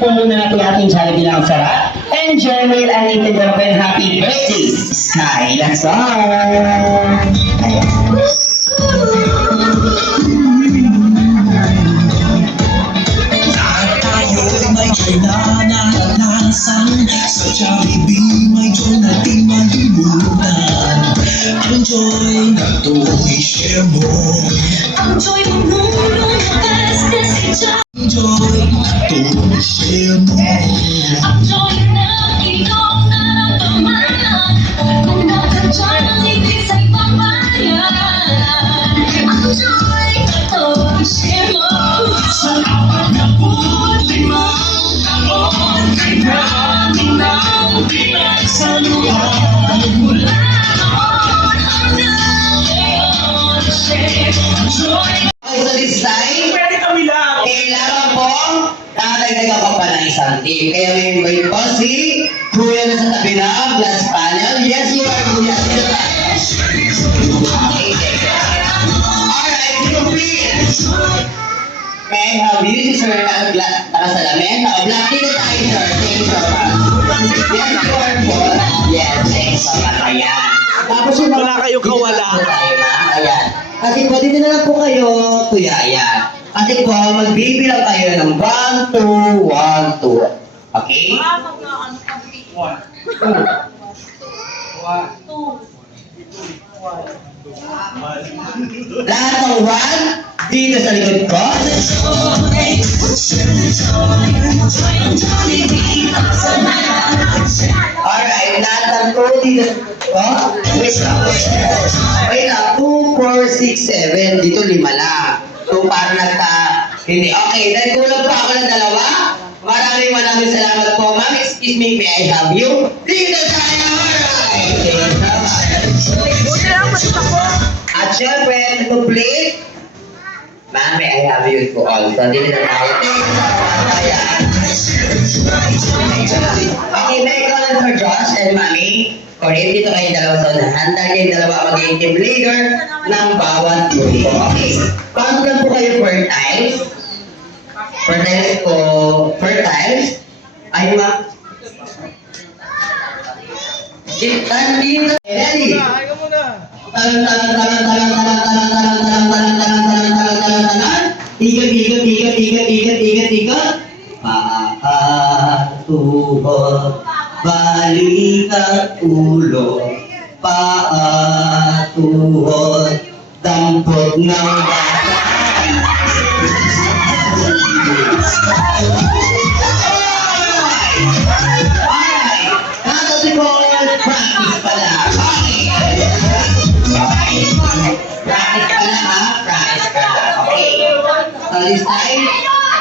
po muna natin ating Jollibee lang sarap. Enjoy with Anita Girlfriend. Happy birthday, Sky Lasar! Ayan. May kinananasan sa Jollibee, may joy natin malimutan. Ang joy na ito i-share mo. Ang joy mo lumabas na si Jollibee. Ang joy na ito i-share mo. Ang joy na iyong nararamdaman kung nagka-Jollibee sa ibang bayan. Ang joy na ito i-share mo. Sa apat na buwan, limang taon, kay namin ang pinagsaluhan. Mula noon hanggang ngayon, share ang joy. Okay, so this time, Pwede kami lang. kailangan po nakadagdagan pa ng isang team. Kaya may po si Kuya na sa tabi na glass panel. Yes, you are Kuya. Okay, alright, complete. May I have you, si Sir nakasalamin? Naka-black din na tayo, Sir. Thank you so much. Yes, you are po. Yes, thank you so much. Ayan. Tapos yung Wala kayong kawala. Ayan. Kasi po, dito na lang po kayo, Kuya. Ayan. Kasi po, magbibilang kayo ng 1, 2, 1, 2. Okay? Lahat ng 1, dito sa likod ko. Alright, lahat ng 2 dito. Oh, wait lang. Wait lang, 2, 4, 6, 7. Dito 5 lang. So, parang hindi. Okay, dahil kulang pa ako ng 2. Maraming salamat po, ma'am. Excuse me, may I have you? Dito tayo! Alright. At syempre, to complete, ma'am, may I have you po also. Dito na tayo. Okay, may call for Josh and Mami. Correct, dito kayong dalawa sa unahan. Dahil kayong dalawa magiging team leader ng bawat grupo. Okay, pasok lang po kayo per tiles. Per tiles. Ay, ma'am. Dito. Ready? Ikat. Paatuhod, balikat ulo. Paatuhod, dampot ng bata. Practice pala. Practice pala ha. Practice pala. Okay. So this time,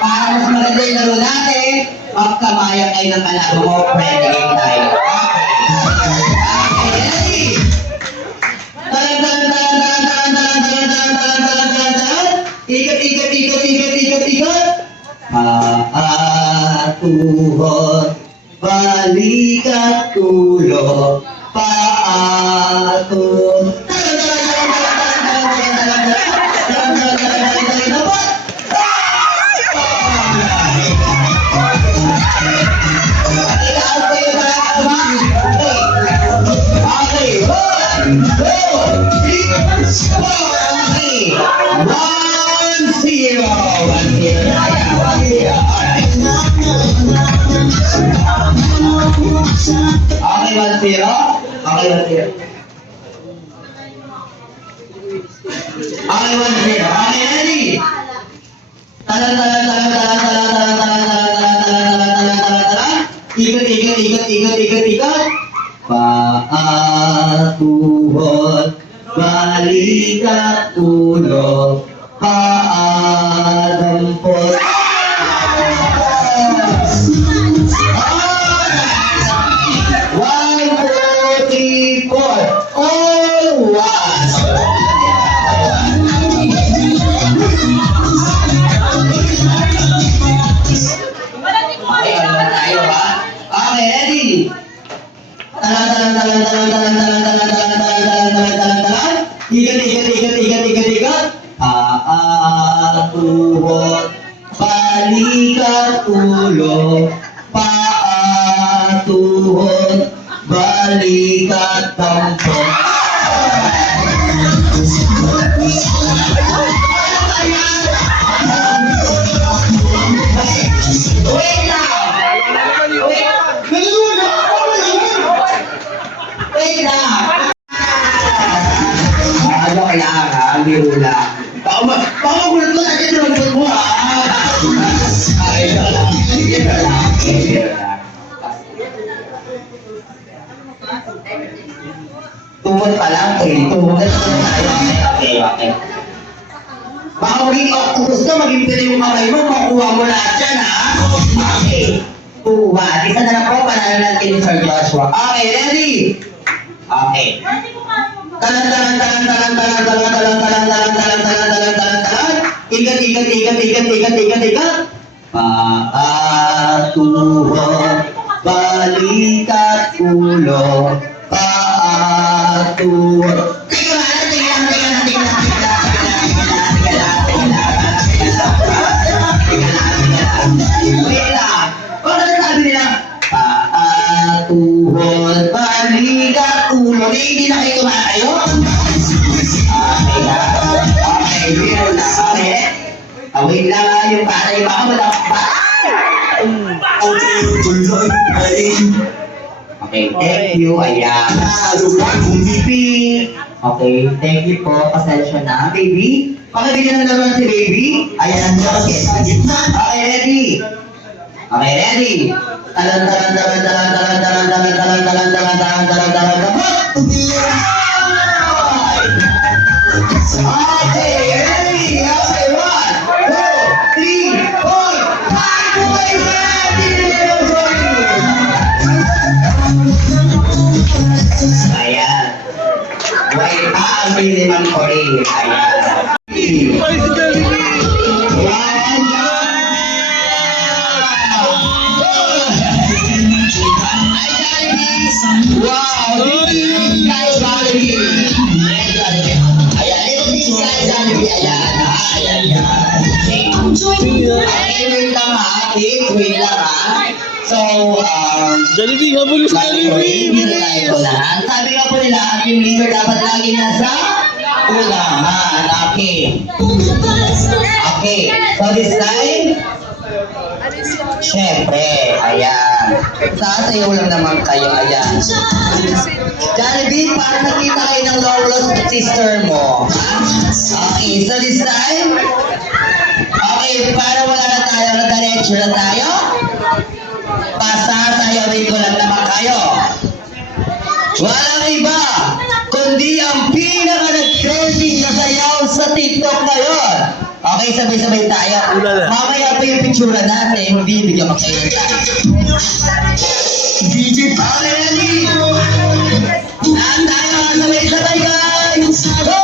para mas maganda yung laro natin, magkamaya kayo ng kalaban mo, friendly game tayo. Okay, ready? Ikat. Paatuhod, balikat ulo. Paatuhod. Okay, 1-0. Okay, 1-0. Okay, ready? Ikat. Paatuhod, balikat ulo. Paadampot. Ikat. Paatuhod, balikat, ulo, paa, tuhod, balikat, tampok. Wait lang! Wait lang! Ano kaya ka? Biro lang. Baka magulat mo natin yung lambot mo ha? Ay, biro lang. Tuhod pa lang. Tuhod tayo. Okay. Baka maging octopus ka, maging pili yung kamay mo, makuha mo lahat yan, ha? Okay. Kuha. Isa na lang po, panalo natin ni Sir Joshua. Okay, ready? Okay. Ikat. Paatuhod, balikat, ulo, paatuhod. Wait lang. Bakit sabi nila, paatuhod, balikat, ulo. Hindi na kayo tumatayo? Okay na. Okay, biro na. Okay. Wait lang ha, yung patay baka malakpa. Tuloy pa rin. Okay, thank you. Ayan. Okay, thank you po. Pasensya na. Baby, pakibigyan ng laruan si baby. Ayan, okay. Okay, ready? Okay, ready? Talan. Okay, ready? Okay, 1, 2, 3, 4, 5, ayan. Buhay pa ang minimum ko rin. Ayan. Wow! Guys, Jollibee! Ayan, ito din guys, Jollibee. Ayan. Okay, wait lang ha. Kids, wait lang ha. So, Jollibee, habulin sa Jollibee! dito tayo po lahat. Sabi nga po nila, ang team leader dapat lagi nasa unahan. Okay, so this time, syempre, ayan. Sasayaw lang naman kayo, ayan. Jollibee, parang nakita kayo ng long-lost sister mo. Ha? Okay, so this time, okay, para wala na tayo, diretso na tayo. Pasasayawin ko lang naman kayo. Walang iba, kundi ang pinaka-trending na sayaw sa TikTok ngayon. Okay, sabay-sabay tayo. Mamaya pa yung picture natin, hindi bigyan mo kayo. Okay, ready? Lahat tayo, sabay-sabay guys! Go!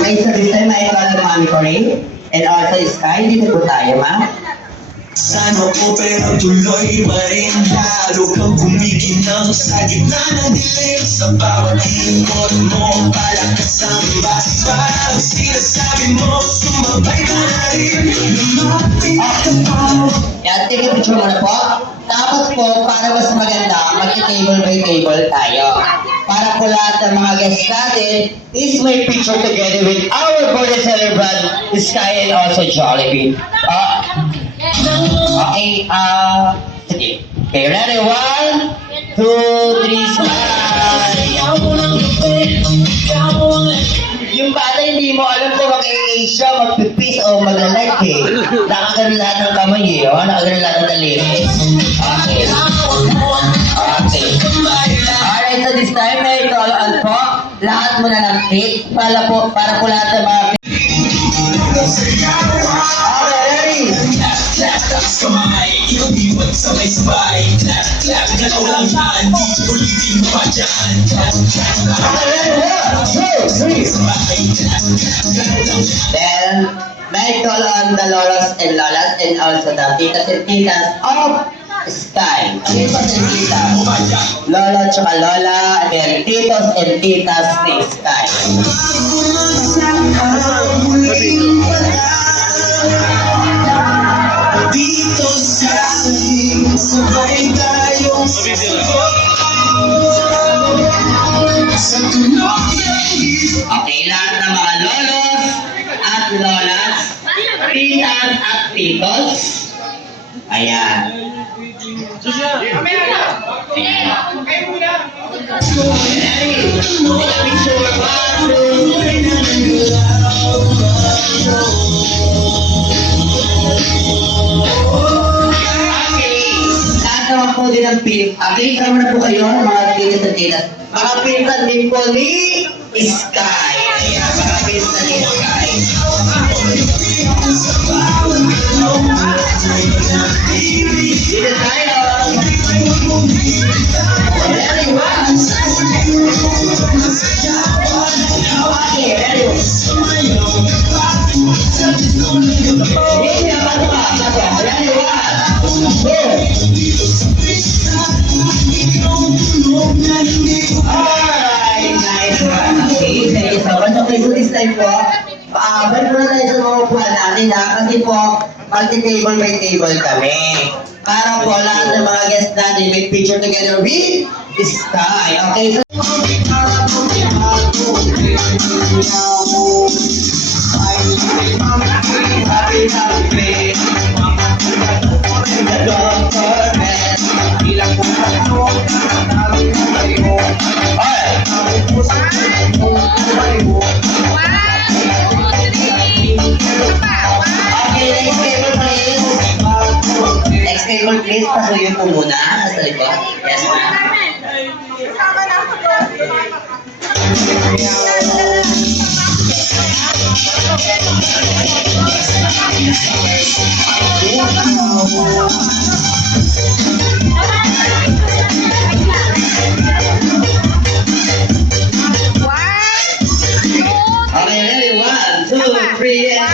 Okay, so this time I call the Mami Corey and also Sky. Dito po tayo, ma. Sana ko pero tuloy pa rin. Lalo kang kumikinang sa gitna ng dilim. Sa bawat ikot mo, palakas ang basbas. Sinasabi mo, sumabay ka na rin. Lumapit ka pa. Yan, take a picture muna po. Tapos po, para mas maganda, mag-table by table tayo. Para po lahat ng mga guests natin is may picture together with our birthday celebrant, Sky and also Jollibee. Okay, sige. Okay, ready? 1, 2, 3, smile! Yung bata hindi mo alam kung mag-a-age siya, mag-pipis o mag-like eh. Nakaganon lahat ng kamay eh, oh. Nakaganon lahat ng daliri. Okay. Okay. Alright, so this time may call on po. lahat mo na ng cake para po lahat ng mga Okay, ready? Clap, clap sa kamay, ikaw di magsabay-sabay. Clap, clap, galaw lang yan, di ulitin mo pa dyan. Clap, clap, Okay, ready? 1, 2, 3. sabay. Clap, clap, galaw lang yan. Then, may call on the lolas and also the titas and titas of Sky. Titos and titas. Lolo tsaka lola, and titos and titas ni Sky. Dito sa ating sabay tayong sa tunog ng Okay, lahat ng mga lolos at lolas, titas at titos. Ayan. Ayan. Ready? Take a picture. 1, 2. Okay. Lahat naman po din ang pin. Okay, sama na po kayo, mga titas at titas. Mga pinsan din po ni Sky. Ayan, mga pinsan ni Sky. Dito tayo. Ready, 1. Okay, ready. Hindi, pato ka. Ready, 1, 2. Alright, nice one. Okay, thank you so much. Okay, so this time po, balik muna tayo sa mga upuan natin ha, kasi po, multi-table by table kami. Para po lahat ng mga guests natin may picture together with Sky. Okay, so... Happy birthday, Next table please, pasuyo po muna sa likod. Yes ma'am. Okay, ready? 1, 2, 3, and...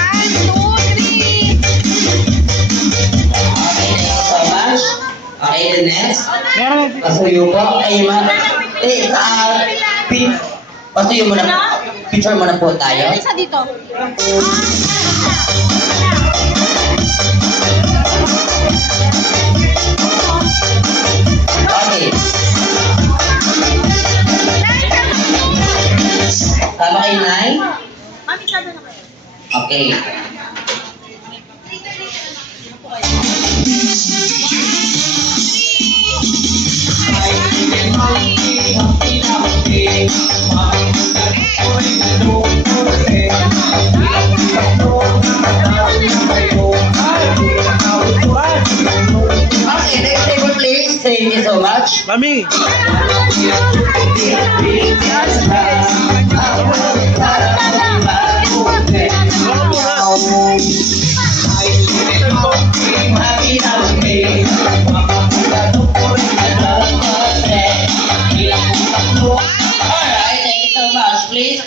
Okay, thank you so much. Okay, the next. Pasuyo po. Ay, pasuyo muna. Picture muna po tayo. Isa dito. Okay. Tama kayo, Nay? Mami, sabi na kayo. Okay. Okay, next table please. Thank you so much. Mami! Alright, thank you so much. Please.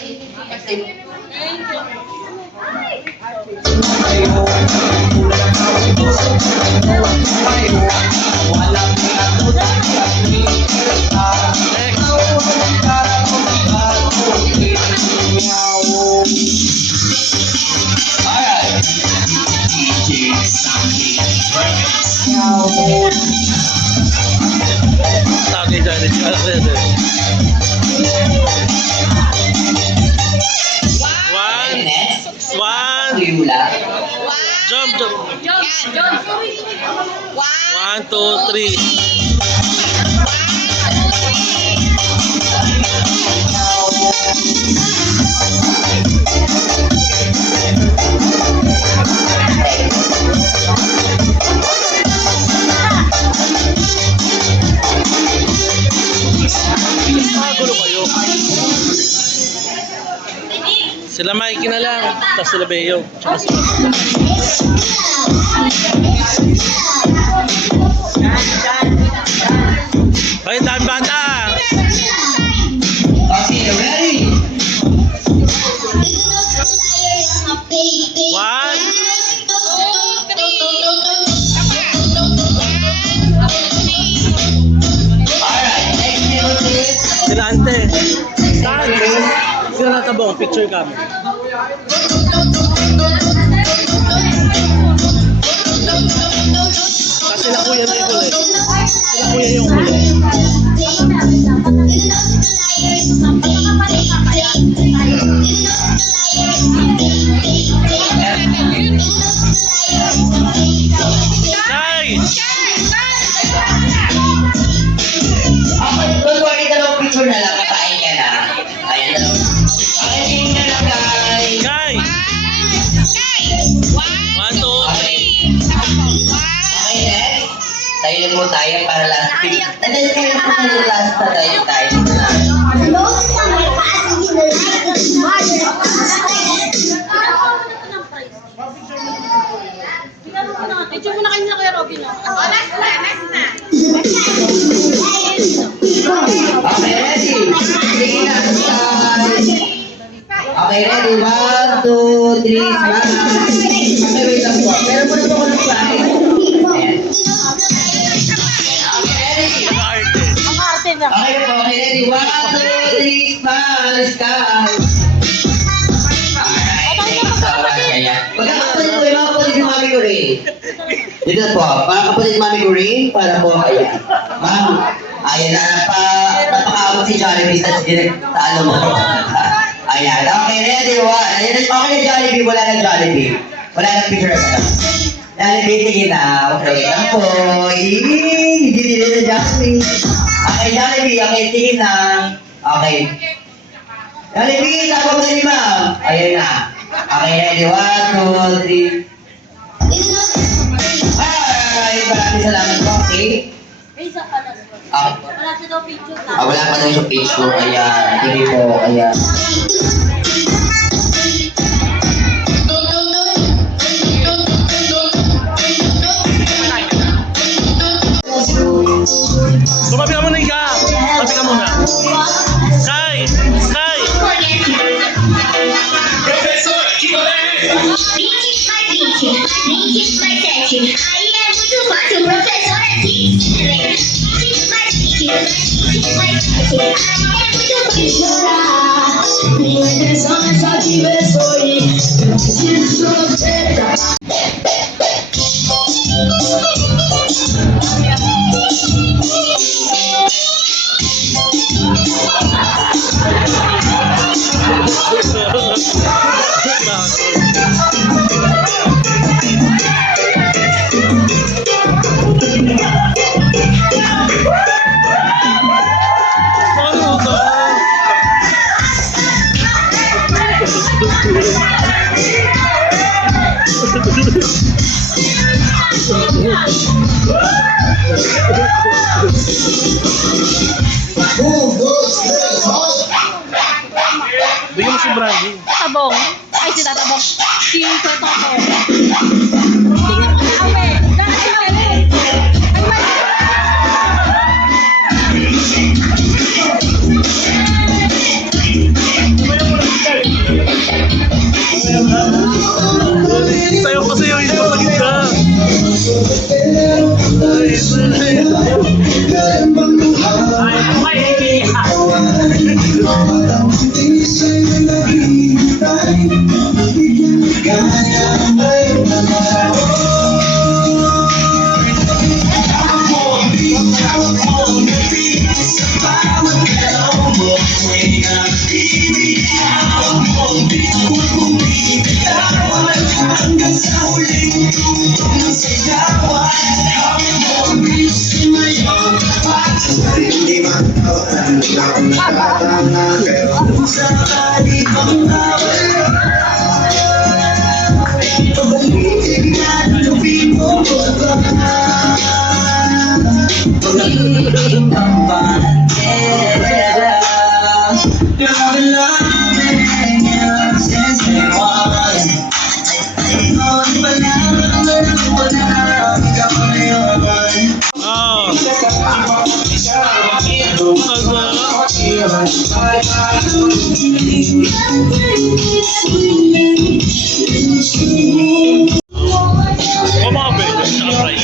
Alright. Taki dyan. Okay, next. One. Yula. Jump, jump. One, two, three. Gulo kayo. Sila Mikey na lang. Tapos sila Beo. Tsaka sila. Ay, dami bata. Okay, ready? One. Alright, next name is... Sila ante. Saan? Sila natabong. Picture kami. Kasi sila kuya na yung huli. Sila kuya yung huli. Nice! Okay, don't worry, dalawang picture na lang. Kakain ka na. Ayan, dalawang. Okay, tingin ka na, guys. Guys! 1, 2, 3. Okay, next. Tayo na po tayo para last pic. And then, tayo na po tayo last na tayo na. Picture mo na kayo na Kuya Robin. Last na. Okay, ready? Tingin na, guys. Okay, ready? 1, 2, 3, smile. Okay, wait lang po. Pero muna po ko ng slide. Ayan. Okay, ready? Sila arte. Ang arte na. Okay po, okay, ready? 1, 2, 3, smile, sky. Magkakapatid po, yung mga kapatid ni Mami ko rin. Dito po, mga kapatid ni Mami ko rin, para po, ayan. Ma'am, ayan na, napakaabot si Jollibee sa ano mo. Ayan, okay, ready? Ayan, okay na Jollibee, wala na Jollibee. Wala na picture na. Jollibee, tingin na. Okay lang po. Hindi na Jollibee. Okay, Jollibee, okay, tingin na. Okay. Jollibee, tapos na ni ma'am. Ayan na. Okay, ready? 1, 2, 3. Hi! Maraming salamat po, okay? Isa pa na. Okay. Wala siya daw picture na. Wala pa daw yung picture. Ayan. Hindi po. Ayan. Tumabi ka muna, Ika. Tumabi ka muna. Sky! Sky! Ano ba? Bigyan mo si Brandy. Tatabong. Ay, si Tatabong. Si Toto. Tingnan mo na, Awe. Dahil Awe. Tayo kasi yung ito sa gitna. Since Ngayon pa lang, wala, ikaw na yun. Oh. Kumabe, tsaka fry.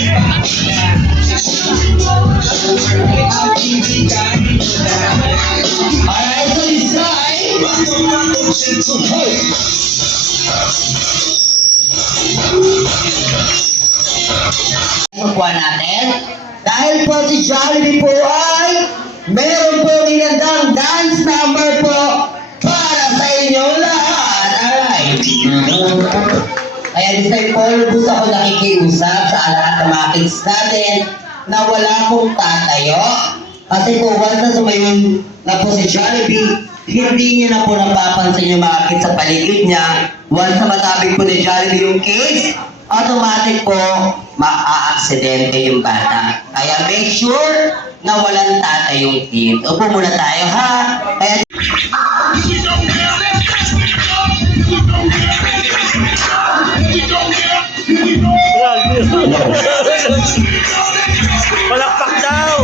Alright, so decide. Makuha natin. Dahil po si Jollibee po ay meron po ginandang dance number po para sa inyo lahat. Alright. Kaya this time po, gusto ako nakikiusap sa lahat ng mga kids natin na wala pong tatayo. Kasi po, once na sumayon na po si Jollibee, hindi niyo na po napapansin yung mga kids sa paligid niya. Once na matabig po ni Jollibee yung kids, automatic po, maa-aksidente yung bata. Kaya make sure na walang tatay yung kids. Upo muna tayo ha. Kaya Palakpak daw!